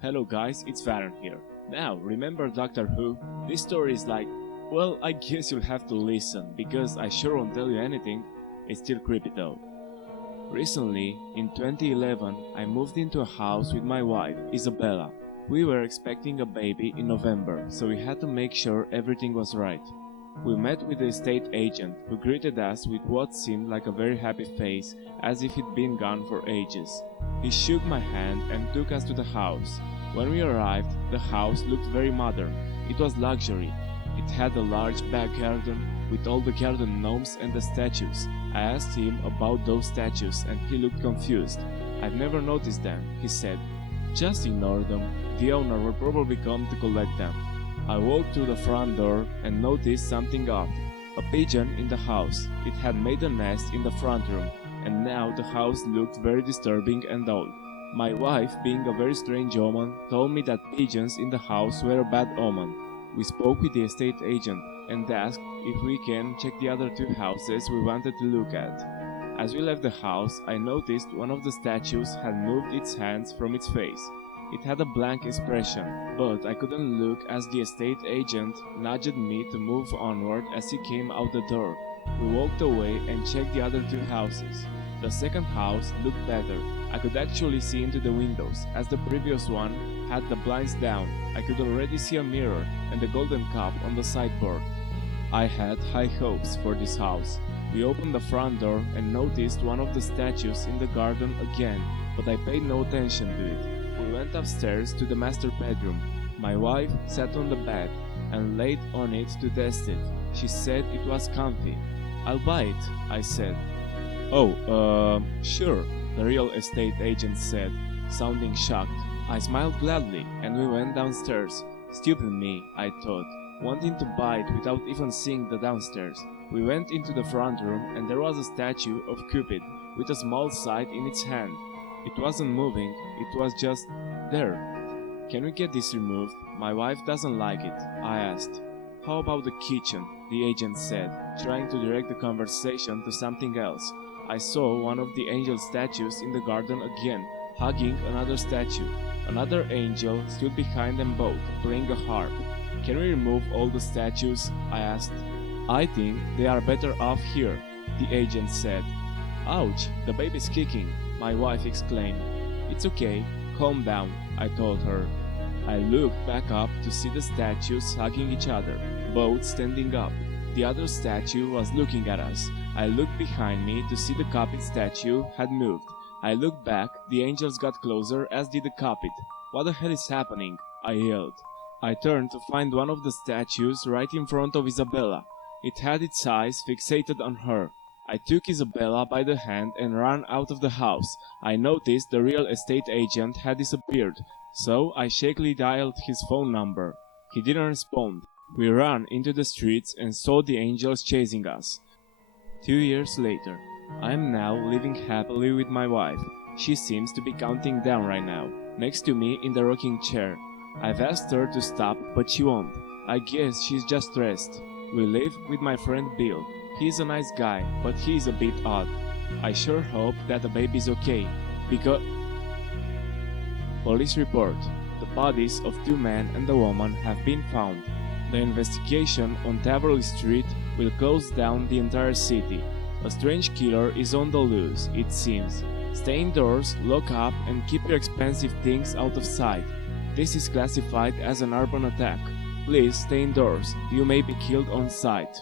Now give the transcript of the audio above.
Hello guys, it's Varen here. Now, remember Doctor Who? This story is like, well, I guess you'll have to listen, because I sure won't tell you anything. It's still creepy though. Recently, in 2011, I moved into a house with my wife, Isabella. We were expecting a baby in November, so we had to make sure everything was right. We met with the estate agent, who greeted us with what seemed like a very happy face, as if he'd been gone for ages. He shook my hand and took us to the house. When we arrived, the house looked very modern. It was luxury. It had a large back garden with all the garden gnomes and the statues. I asked him about those statues and he looked confused. "I've never noticed them," he said. "Just ignore them. The owner will probably come to collect them." I walked through the front door and noticed something odd. A pigeon in the house. It had made a nest in the front room, and now the house looked very disturbing and old. My wife, being a very strange woman, told me that pigeons in the house were a bad omen. We spoke with the estate agent and asked if we can check the other two houses we wanted to look at. As we left the house, I noticed one of the statues had moved its hands from its face. It had a blank expression, but I couldn't look as the estate agent nudged me to move onward as he came out the door. We walked away and checked the other two houses. The second house looked better. I could actually see into the windows, as the previous one had the blinds down. I could already see a mirror and a golden cup on the sideboard. I had high hopes for this house. We opened the front door and noticed one of the statues in the garden again, but I paid no attention to it. We went upstairs to the master bedroom. My wife sat on the bed and laid on it to test it. She said it was comfy. "I'll buy it," I said. "Oh, sure," the real estate agent said, sounding shocked. I smiled gladly and we went downstairs. Stupid me, I thought, wanting to buy it without even seeing the downstairs. We went into the front room and there was a statue of Cupid with a small scythe in its hand. It wasn't moving, it was just there. "Can we get this removed? My wife doesn't like it," I asked. "How about the kitchen?" the agent said, trying to direct the conversation to something else. I saw one of the angel statues in the garden again, hugging another statue. Another angel stood behind them both, playing a harp. "Can we remove all the statues?" I asked. "I think they are better off here," the agent said. "Ouch, the baby's kicking," my wife exclaimed. "It's okay, calm down," I told her. I looked back up to see the statues hugging each other, both standing up. The other statue was looking at us. I looked behind me to see the Cupid statue had moved. I looked back, the angels got closer, as did the Cupid. "What the hell is happening?" I yelled. I turned to find one of the statues right in front of Isabella. It had its eyes fixated on her. I took Isabella by the hand and ran out of the house. I noticed the real estate agent had disappeared, so I shakily dialed his phone number. He didn't respond. We ran into the streets and saw the angels chasing us. 2 years later, I am now living happily with my wife. She seems to be counting down right now, next to me in the rocking chair. I've asked her to stop, but she won't. I guess she's just stressed. We live with my friend Bill. He's a nice guy, but he's a bit odd. I sure hope that the baby's okay, because... Police report. The bodies of 2 men and a woman have been found. The investigation on Taverley Street will close down the entire city. A strange killer is on the loose, it seems. Stay indoors, lock up, and keep your expensive things out of sight. This is classified as an urban attack. Please stay indoors. You may be killed on sight.